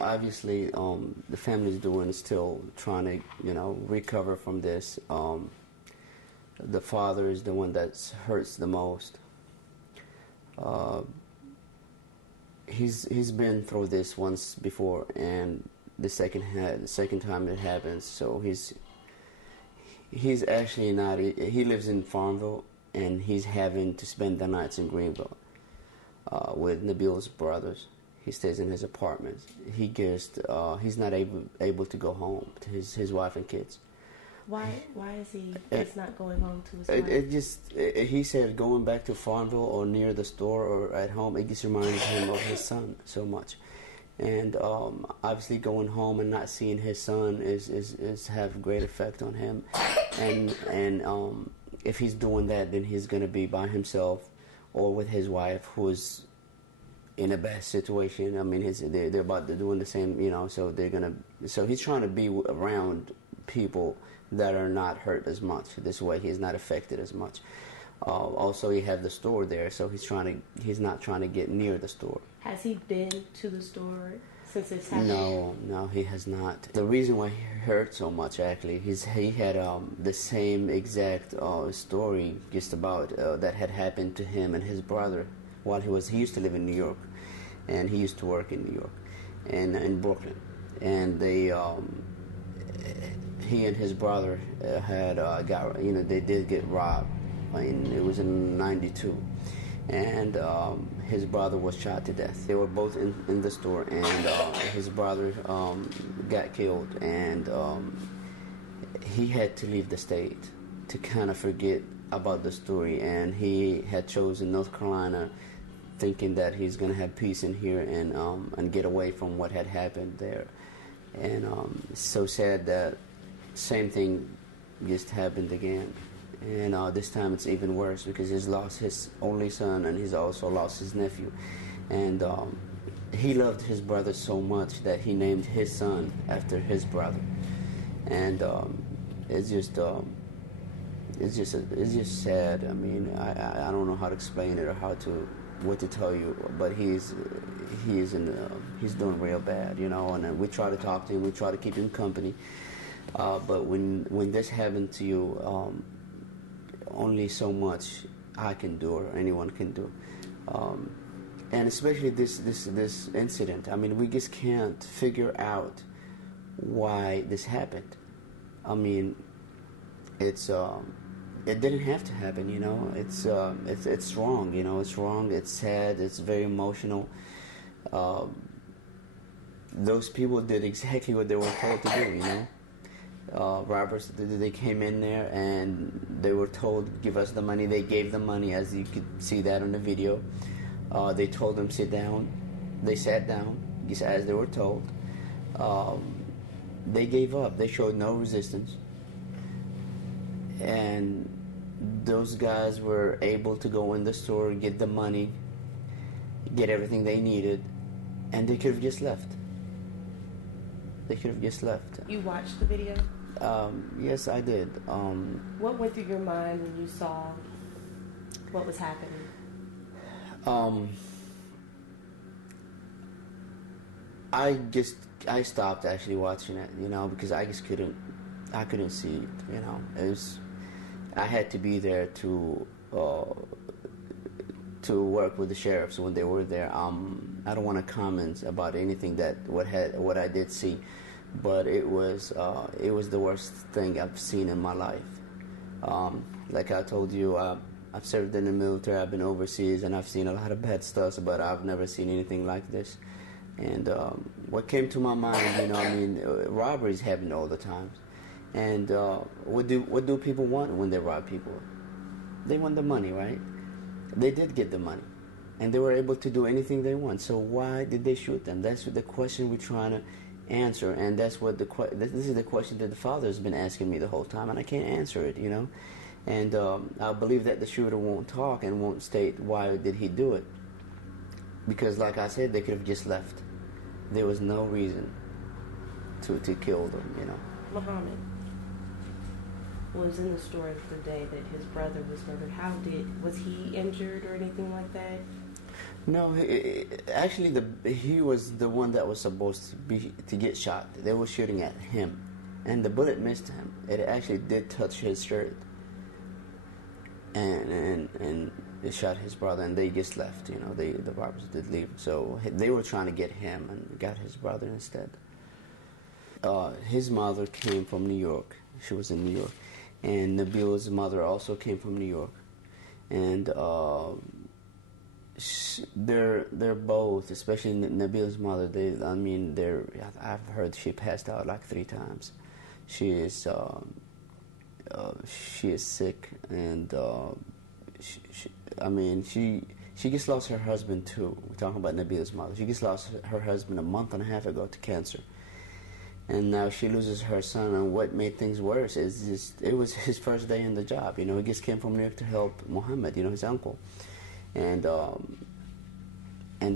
obviously, the family's doing still trying to, recover from this. The father is the one that hurts the most. He's been through this once before, and the second time it happens. So he's actually not. He lives in Farmville, and he's having to spend the nights in Greenville with Nabil's brothers. He stays in his apartment. He's not able to go home to his wife and kids. Why is he's not going home to his wife? He said going back to Farmville or near the store or at home, it just reminds him of his son so much. And obviously going home and not seeing his son is have a great effect on him. And if he's doing that, then he's going to be by himself or with his wife, who's in a bad situation. I mean, they're about to doing the same, so he's trying to be around people that are not hurt as much. This way he's not affected as much. Also, he has the store there, so he's not trying to get near the store. Has he been to the store since this happened? No, he has not. The reason why he hurt so much, actually, he had the same exact story just about that had happened to him and his brother while he used to live in New York, and he used to work in New York and in Brooklyn, and he and his brother they did get robbed. It was in '92, and his brother was shot to death. They were both in the store, and his brother got killed, and he had to leave the state to kind of forget about the story, and he had chosen North Carolina, thinking that he's going to have peace in here and get away from what had happened there. And it's so sad that same thing just happened again. And this time it's even worse because he's lost his only son and he's also lost his nephew. And he loved his brother so much that he named his son after his brother. And it's just sad. I mean, I don't know how to explain it or what to tell you, but he's doing real bad, and we try to talk to him, we try to keep him company, but when this happened to you, only so much I can do or anyone can do, and especially this incident. I mean, we just can't figure out why this happened. I mean, it didn't have to happen, It's wrong, It's wrong. It's sad. It's very emotional. Those people did exactly what they were told to do, Robbers, they came in there and they were told, give us the money. They gave the money, as you could see that on the video. They told them sit down. They sat down, just as they were told. They gave up. They showed no resistance. And those guys were able to go in the store, get the money, get everything they needed, and they could have just left. You watched the video? Yes, I did. What went through your mind when you saw what was happening? I stopped actually watching it, because I just couldn't see it, It was, I had to be there to work with the sheriffs when they were there. I don't want to comment about anything what I did see, but it was the worst thing I've seen in my life. Like I told you, I've served in the military, I've been overseas, and I've seen a lot of bad stuff, but I've never seen anything like this. And what came to my mind, robberies happen all the time. And what do people want when they rob people? They want the money, right? They did get the money, and they were able to do anything they want. So why did they shoot them? That's the question we're trying to answer, and that's what this is the question that the father has been asking me the whole time, and I can't answer it, And I believe that the shooter won't talk and won't state why did he do it, because, like I said, they could have just left. There was no reason to kill them, Muhammad was in the store the day that his brother was murdered. Was he injured or anything like that? No, actually, he was the one that was supposed to get shot. They were shooting at him, and the bullet missed him. It actually did touch his shirt, and it shot his brother, and they just left. You know, the robbers did leave. So they were trying to get him, and got his brother instead. His mother came from New York. She was in New York, and Nabil's mother also came from New York, and they're both, especially Nabil's mother. I've heard she passed out like 3 times. She is sick, and she just lost her husband too. We're talking about Nabil's mother. She just lost her husband a month and a half ago to cancer. And now she loses her son, and what made things worse is it was his first day in the job. You know, he just came from New York to help Muhammad, you know, his uncle. And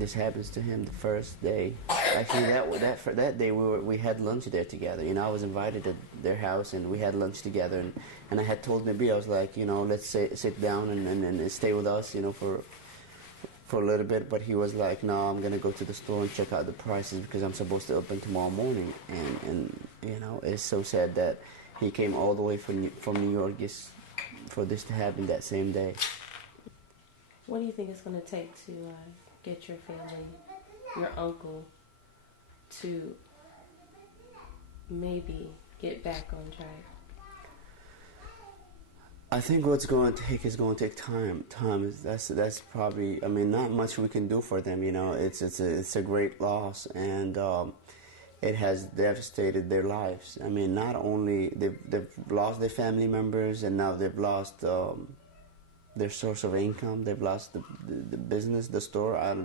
this happens to him the first day. Actually, that day we had lunch there together. You know, I was invited to their house, and we had lunch together. And I had told Nabil, I was like, you know, let's sit down and stay with us, you know, for a little bit. But he was like, no, I'm gonna go to the store and check out the prices because I'm supposed to open tomorrow morning. And you know, it's so sad that he came all the way from New York just for this to happen that same day. What do you think it's going to take to get your family, your uncle, to maybe get back on track? I think what's going to take time. That's probably. I mean, not much we can do for them. You know, it's a great loss, and it has devastated their lives. I mean, not only they've lost their family members, and now they've lost their source of income. They've lost the business, the store. I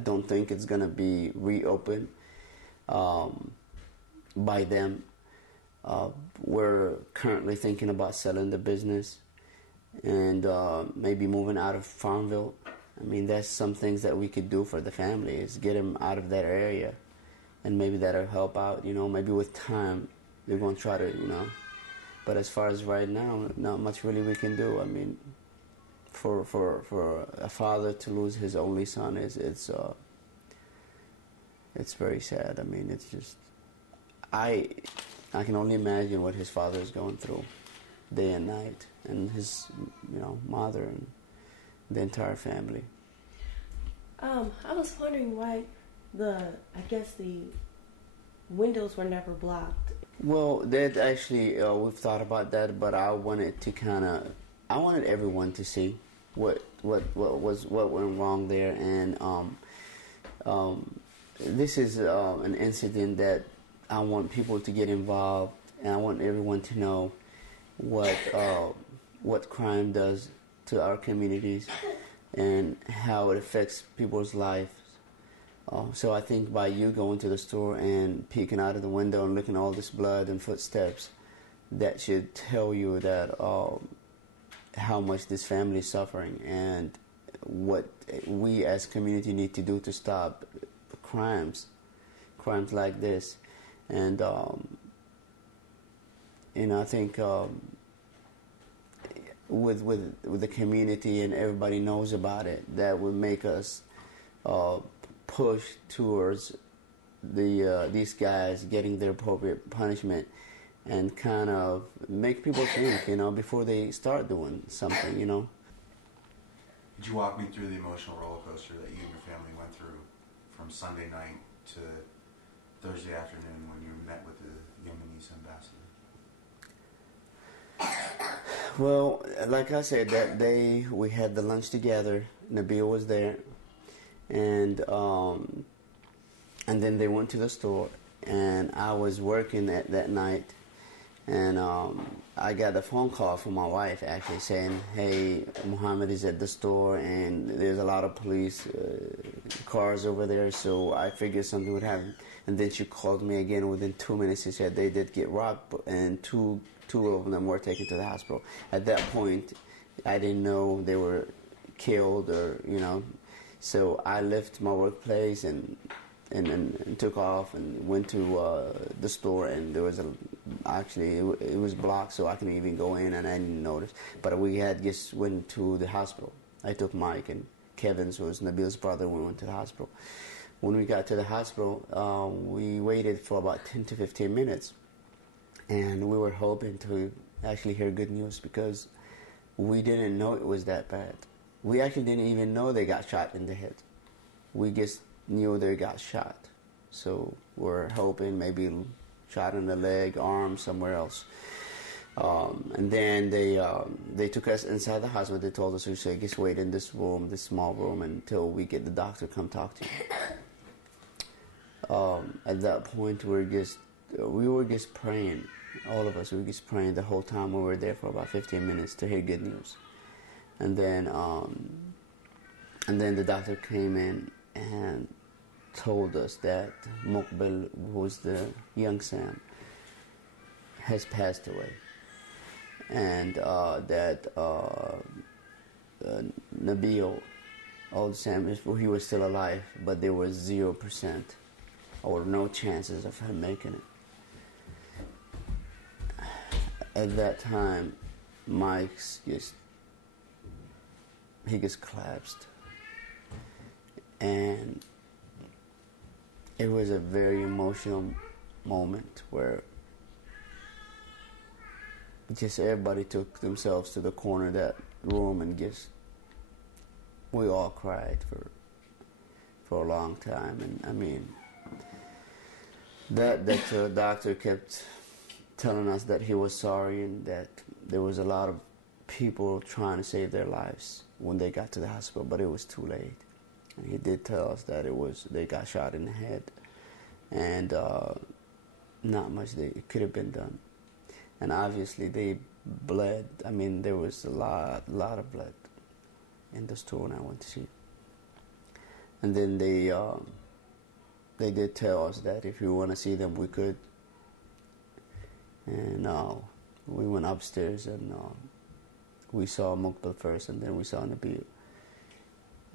don't think it's gonna be reopened by them. We're currently thinking about selling the business and maybe moving out of Farmville. I mean, that's some things that we could do for the family, is get them out of that area, and maybe that'll help out. You know, maybe with time we're going to try to, you know. But as far as right now, not much really we can do. I mean, for a father to lose his only son it's very sad. I mean, it's just I can only imagine what his father is going through day and night, and his, you know, mother and the entire family. I was wondering why the windows were never blocked. Well, that actually we've thought about that, but I wanted everyone to see what went wrong there, and this is an incident that I want people to get involved, and I want everyone to know what crime does to our communities and how it affects people's lives. So I think by you going to the store and peeking out of the window and looking at all this blood and footsteps, that should tell you that how much this family is suffering, and what we as community need to do to stop crimes like this. And you know, I think with the community and everybody knows about it, that would make us push towards these guys getting their appropriate punishment, and kind of make people think, you know, before they start doing something, you know. Could you walk me through the emotional roller coaster that you and your family went through from Sunday night to Thursday afternoon when you met with the Yemenis ambassador? Well, like I said, that day we had the lunch together. Nabil was there, and then they went to the store, and I was working that night, and I got a phone call from my wife actually saying, hey, Muhammad is at the store, and there's a lot of police cars over there, so I figured something would happen. And then she called me again within 2 minutes. She said they did get robbed, and two of them were taken to the hospital. At that point, I didn't know they were killed, or, you know. So I left my workplace and took off and went to the store, and there was it was blocked, so I couldn't even go in, and I didn't notice. But we had just went to the hospital. I took Mike and Kevin's was Nabil's brother. We went to the hospital. When we got to the hospital, we waited for about 10 to 15 minutes, and we were hoping to actually hear good news because we didn't know it was that bad. We actually didn't even know they got shot in the head. We just knew they got shot. So we're hoping maybe shot in the leg, arm, somewhere else. And then they took us inside the hospital. They told us, we said, just wait in this room, this small room, until we get the doctor to come talk to you. At that point, we were just praying. All of us, we were just praying the whole time. We were there for about 15 minutes to hear good news. And then the doctor came in and told us that Muqbil, who's the young Sam, has passed away. And that Nabil, old Sam, he was still alive, but there was 0% or no chances of him making it. At that time, Mike's he just collapsed. And it was a very emotional moment where just everybody took themselves to the corner of that room and we all cried for a long time. And I mean, that doctor kept telling us that he was sorry and that there was a lot of people trying to save their lives when they got to the hospital, but it was too late. And he did tell us that they got shot in the head, and not much could have been done. And obviously they bled. I mean, there was a lot of blood in the store when I went to see. And then they did tell us that if we want to see them, we could. And we went upstairs and we saw Muqbil first, and then we saw Nabil.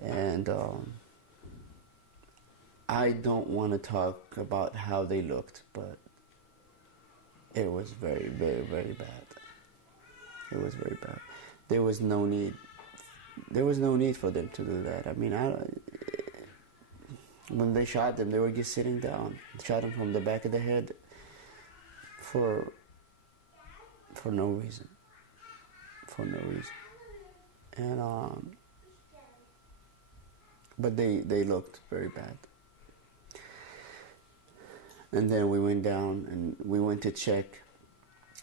And I don't want to talk about how they looked, but it was very, very, very bad. It was very bad. There was no need for them to do that. I mean, when they shot them, they were just sitting down. Shot them from the back of the head for no reason. For no reason. And but they looked very bad. And then we went down and we went to check.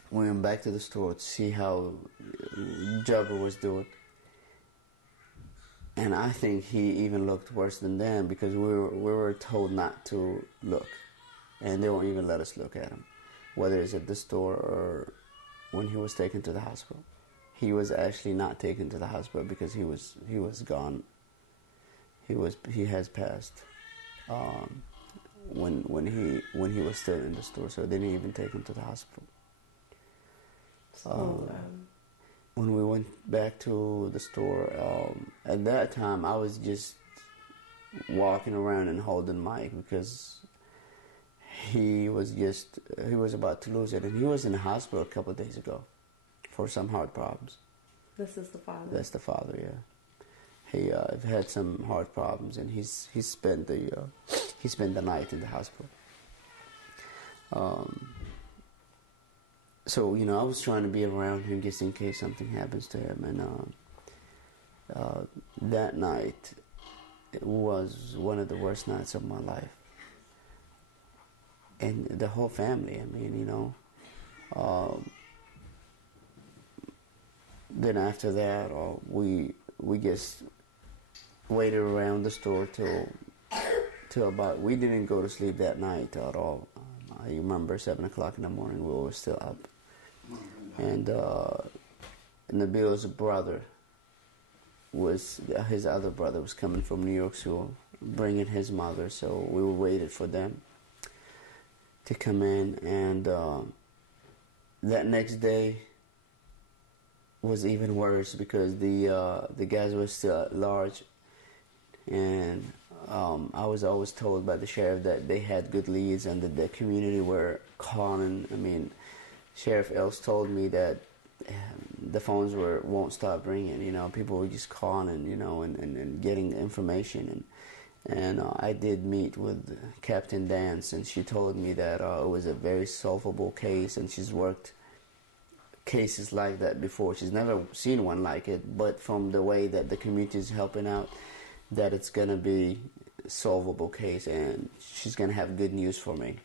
We went back to the store to see how Jabbar was doing. And I think he even looked worse than them because we were told not to look. And they won't even let us look at him, whether it's at the store or when he was taken to the hospital. He was actually not taken to the hospital because he was gone. He has passed when he was still in the store, so they didn't even take him to the hospital. When we went back to the store, at that time I was just walking around and holding Mike because he was about to lose it, and he was in the hospital a couple of days ago for some heart problems. This is the father. That's the father, yeah. He had some heart problems, and he spent the night in the hospital. So I was trying to be around him just in case something happens to him, and that night it was one of the worst nights of my life. And the whole family, I mean, then after that, we just waited around the store till about, we didn't go to sleep that night at all. I remember 7 o'clock in the morning, we were still up. And Nabil's brother his other brother was coming from New York, so bringing his mother, so we waited for them to come in, and that next day was even worse because the guys were still at large, and I was always told by the sheriff that they had good leads and that the community were calling. I mean, Sheriff Ells told me that the phones won't stop ringing. You know, people were just calling, you know, and getting information. And I did meet with Captain Dance, and she told me that it was a very solvable case, and she's worked cases like that before. She's never seen one like it, but from the way that the community is helping out, that it's going to be a solvable case, and she's going to have good news for me.